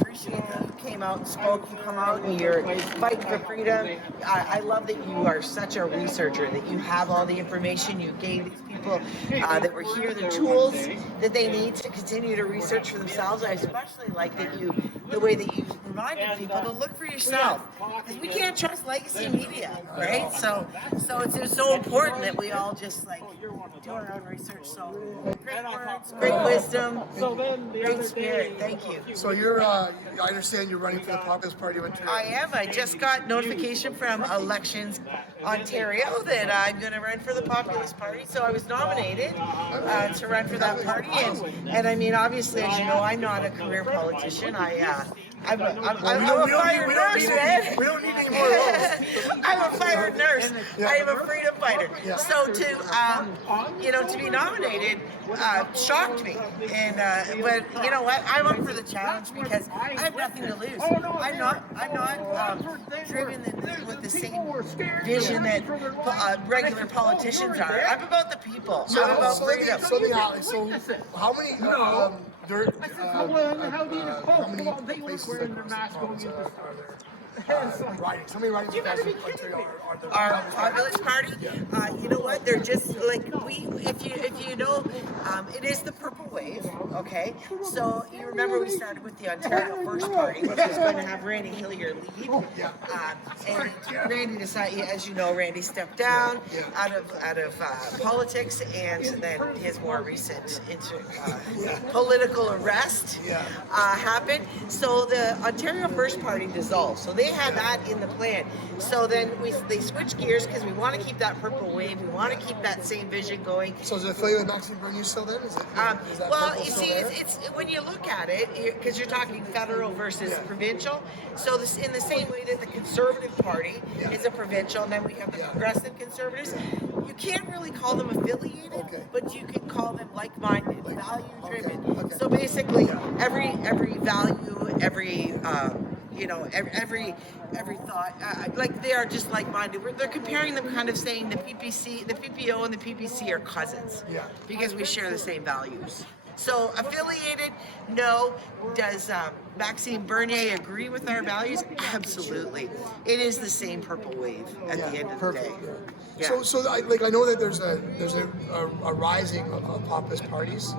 appreciate that you came out and spoke. You come out and you're fighting for freedom. I love that you are such a researcher, that you have all the information. You gave these people that were here the tools that they need to continue to research for themselves. I especially like that the way that you reminded people to look for yourself. Because we can't trust legacy media, right? So it's so important that we all just like do our own research. So great words, great wisdom, great spirit. Thank you. So you're, I understand you're running for the Populist Party of Ontario. I am. I just got notification from Elections Ontario that I'm going to run for the Populist Party. So I was nominated to run for that party, and I mean, obviously, as you know, I'm not a career politician. I'm a fired nurse, man. We don't need any more of those. I'm a fired nurse. I am a freedom fighter. Yeah. So to be nominated shocked me. And but you know what? I'm up for the challenge because I have nothing to lose. I'm not driven with the same vision that regular politicians are. I'm about the people. I'm about freedom. So how many? How many places wearing their mask going into ridings? How many ridings are there? Our Populist Party, you know what? They're just like if you know, it is the purple wave. Okay, so you remember we started with the Ontario First Party, which was going to have Randy Hillier lead, and Randy decided, as you know, Randy stepped down out of politics, and then his more recent political arrest happened. So the Ontario First Party dissolved. So they had that in the plan. So then they switched gears because we want to keep that purple wave. We want to keep that same vision going. So is it affiliated with Maxime Bernier still then? Well, you see, it's when you look at it, because you're talking federal versus provincial. So this, in the same way that the Conservative Party is a provincial, and then we have the Progressive Conservatives. You can't really call them affiliated, but you can call them like-minded, value-driven. Okay. So basically, every value, every thought, like they are just like-minded. They're comparing them, kind of saying the PPO and the PPC are cousins, because we share the same values. So affiliated, no. Does Maxime Bernier agree with our values? Absolutely. It is the same purple wave at the end of the day. Yeah. So I know that there's a rising of populist parties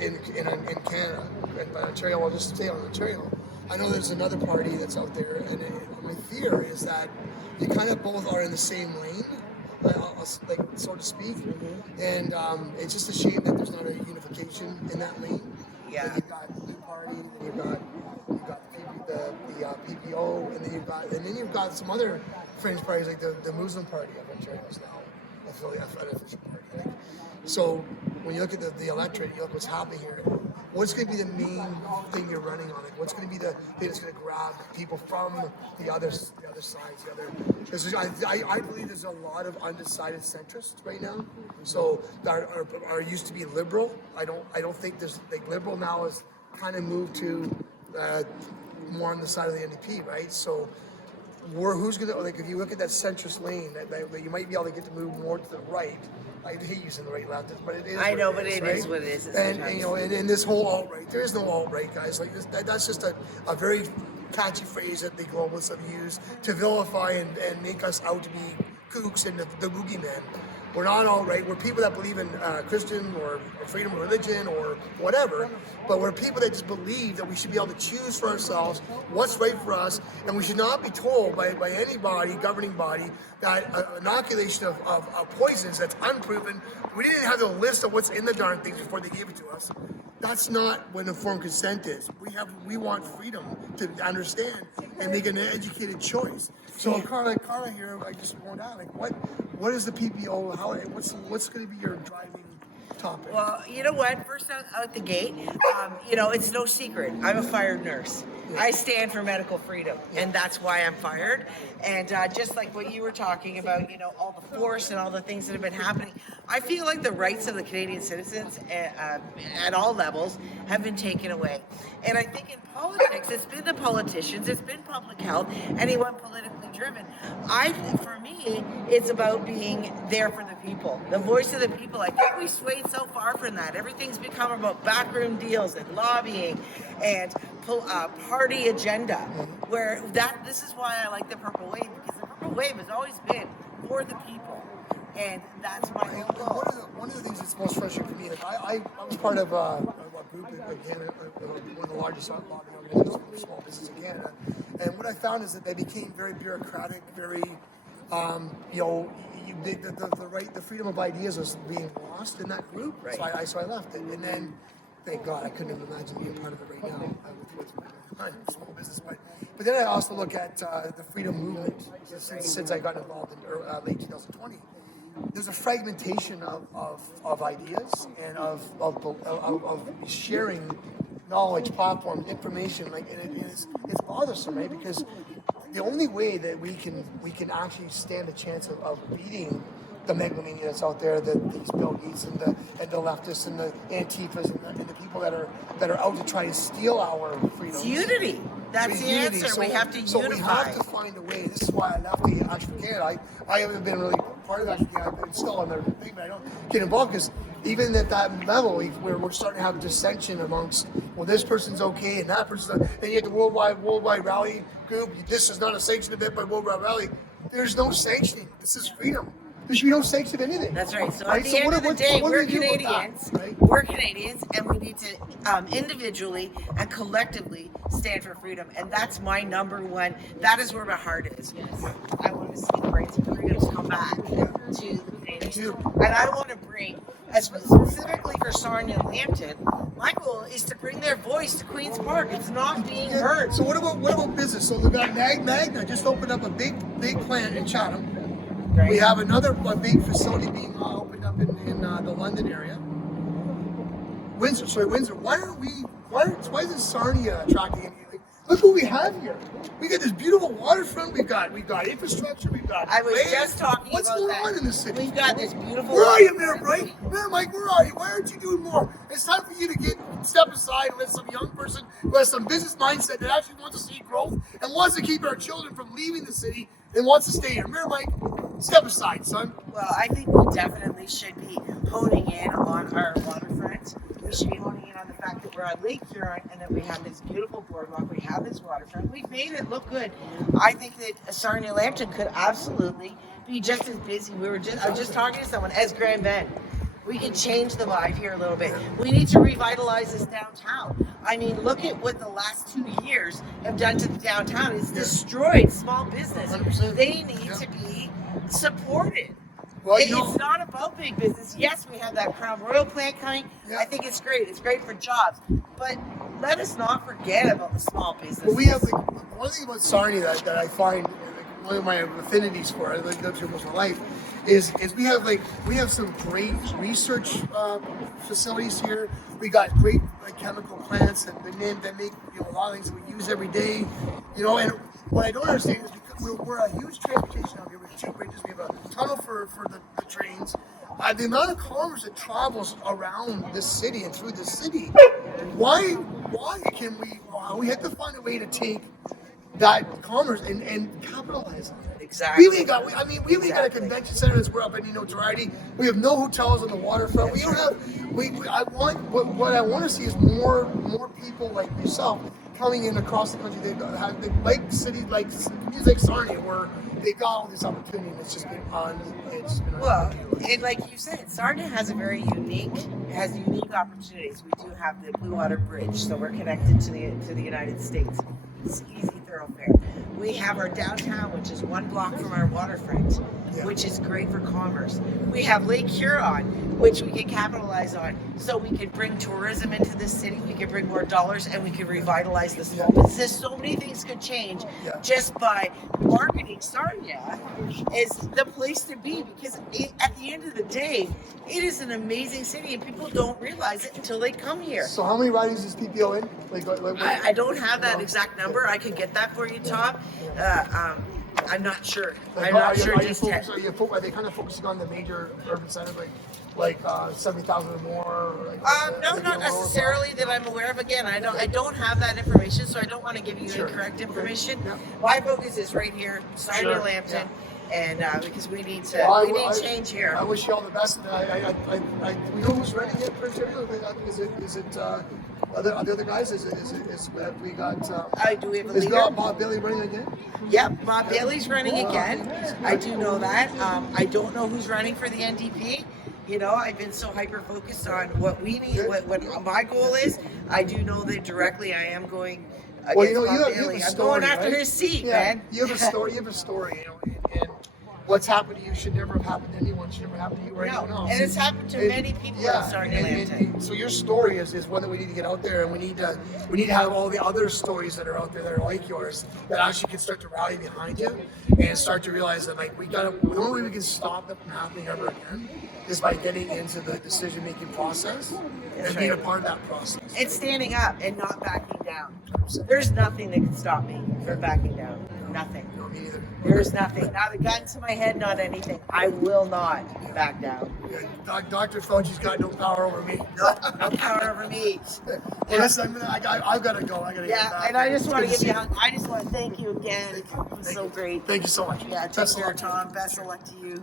in Canada, and by Ontario, I'll just stay on Ontario. I know there's another party that's out there, and my fear is that they kind of both are in the same lane, like so to speak, and it's just a shame that there's not a unification in that lane. Yeah. Like you've got the New Party, and then you've got the PPO, and then you've got some other fringe parties like the Muslim Party of Ontario is now an official party. So when you look at the electorate, you look what's happening here. What's going to be the main thing you're running on? Like, what's going to be the thing that's going to grab people from the other sides? Because I believe there's a lot of undecided centrists right now. So that are used to be liberal. I don't think there's like liberal now is kind of moved to more on the side of the NDP, right? So who's going to, like, if you look at that centrist lane, that you might be able to get to move more to the right. I hate using the right left, but it is. I know, but it is what it is. And this whole alt-right, there is no alt-right, guys. Like that's just a very catchy phrase that the globalists have used to vilify and make us out to be kooks and the boogeyman. We're not alt-right. We're people that believe in Christian or freedom of religion or whatever, but we're people that just believe that we should be able to choose for ourselves what's right for us, and we should not be told by anybody, governing body, that inoculation of poisons that's unproven. We didn't have the list of what's in the darn things before they gave it to us. That's not what informed consent is. We want freedom to understand and make an educated choice. So Carla here, I just want out, like, what is the PPO? What's going to be your driving topic? Well, you know what? First out the gate, it's no secret. I'm a fired nurse. Yeah. I stand for medical freedom, and that's why I'm fired. And just like what you were talking about, all the force and all the things that have been happening, I feel like the rights of the Canadian citizens at all levels have been taken away. And I think in politics, it's been the politicians, it's been public health, anyone politically driven. For me, me, it's about being there for the people, the voice of the people. I think we swayed so far from that. Everything's become about backroom deals and lobbying and party agenda. Where this is why I like the Purple Wave, because the Purple Wave has always been for the people, and that's my whole goal. One of the things that's most frustrating for me, like I was part of a group in Canada, one of the largest lobbying organizations for small business in Canada, and what I found is that they became very bureaucratic, very, the freedom of ideas was being lost in that group. Right. So I left it, and then thank God I couldn't even imagine being part of it right now with small business. But then I also look at the freedom movement since I got involved in late 2020. There's a fragmentation of ideas and of sharing knowledge, platform, information, and it's bothersome, right? Because the only way that we can actually stand a chance of beating the megalomania that's out there, these Bill Gates and the leftists and the Antifas and the people that are out to try to steal our freedom. It's unity. That's the answer. So we have to unify. So we have to find a way. This is why I left the Action for Canada. I haven't been really part of Action for Canada. I've been still on their thing, but I don't get involved because even at that level, we're starting to have dissension amongst, well, this person's okay and that person's not. And you have the worldwide rally group. This is not a sanctioned event by Worldwide Rally. There's no sanctioning. This is freedom. There should be no sanction anything. That's right. So at the end of the day, we're Canadians. Right? We're Canadians, and we need to individually and collectively stand for freedom. And that's my number one. That is where my heart is. I want to see the rights of freedoms come back to the Canadians. And I want to bring, specifically for Sarnia-Lambton, my goal is to bring their voice to Queen's Park. It's not being heard. So what about business? So they've got Magna just opened up a big plant in Chatham. Right. We have another big facility being opened up in the London area. Windsor. Why isn't Sarnia attracting anything? Look what we have here. We got this beautiful waterfront. We've got infrastructure. We've got. I was just talking What's about going that. on in this city? We've got this beautiful. Where are you, Mayor Bright? Mayor Mike, where are you? Why aren't you doing more? It's time for you to step aside and let some young person who has some business mindset that actually wants to see growth and wants to keep our children from leaving the city and wants to stay here. Mayor Mike, step aside, son. Well, I think we definitely should be honing in on our waterfront. We should be honing in on the fact that we're on Lake Huron and that we have this beautiful boardwalk. We have this waterfront. We've made it look good. I think that Sarnia-Lambton could absolutely be just as busy. I was just talking to someone as Grand Bend. We can change the vibe here a little bit. We need to revitalize this downtown. I mean, look at what the last 2 years have done to the downtown. It's destroyed small business. 100%. They need to be supported. Well, It's not about big business. Yes, we have that Crown Royal plant coming. Yeah. I think it's great. It's great for jobs. But let us not forget about the small businesses. Well, we have one thing about Sarnia that I find one of my affinities for. I lived up here most of my life. Is we have some great research facilities here. We got great chemical plants that make a lot of things that we use every day. And what I don't understand is because we're a huge transportation out here. We have 2 bridges. We have a tunnel for the trains. The amount of commerce that travels around this city and through this city. Why can we have to find a way to take that commerce and capitalize on it? Exactly. We got a convention center that's we're up in notoriety. We have no hotels on the waterfront. We don't have. What I want to see is more people like yourself coming in across the country. They have like cities like communities like Sarnia where they got all this opportunity. And it's just been and like you said, Sarnia has unique opportunities. We do have the Blue Water Bridge, so we're connected to the United States. It's easy thoroughfare. We have our downtown, which is 1 block from our waterfront, which is great for commerce. We have Lake Huron, which we can capitalize on, so we can bring tourism into the city, we can bring more dollars, and we can revitalize the small business. So many things could change just by marketing Sarnia is the place to be, because at the end of the day, it is an amazing city, and people don't realize it until they come here. So how many ridings is PPO in? I don't have that exact number. I could get that for you, Tom. I'm not sure. I'm not sure just yet. Are they kind of focusing on the major urban centers like 70,000 or more? No, not necessarily that I'm aware of. Again, I don't have that information, so I don't want to give you incorrect information. My focus is right here, Sarnia-Lambton. and because we need Well, change here. I wish you all the best. We know who's running it for Ontario. Is it are the other guys? We got? Do we have a Is leader? Bob Bailey running again? Yep, Bob Bailey's running again. I do know that. I don't know who's running for the NDP. You know, I've been so hyper focused on what we need, what my goal is. I do know that directly I am going against Well, you know, Bob you have Bailey. a I'm story, going after right? his seat, Yeah, man. You have a story. You have a story. You know, and what's happened to you should never have happened to anyone. Should never happen to you or anyone else. And it's happened to many people in Sarnia-Lambton. So your story is one that we need to get out there, and we need to have all the other stories that are out there that are like yours that actually can start to rally behind you and start to realize that like the only way we can stop it from happening ever again is by getting into the decision-making process and being a part of that process. It's standing up and not backing down. There's nothing that can stop me from backing down. Nothing. No, me neither. There's nothing. Not a gun to my head, not anything. I will not back down. Yeah, Dr. Fauci's got no power over me. No power over me. Well, listen, I've got to go. I got to get back. And I just want to give you a hug. I just want to thank you again. It's so great. Thank you so much. Yeah, take Best of care, luck. Tom. Best of luck to you.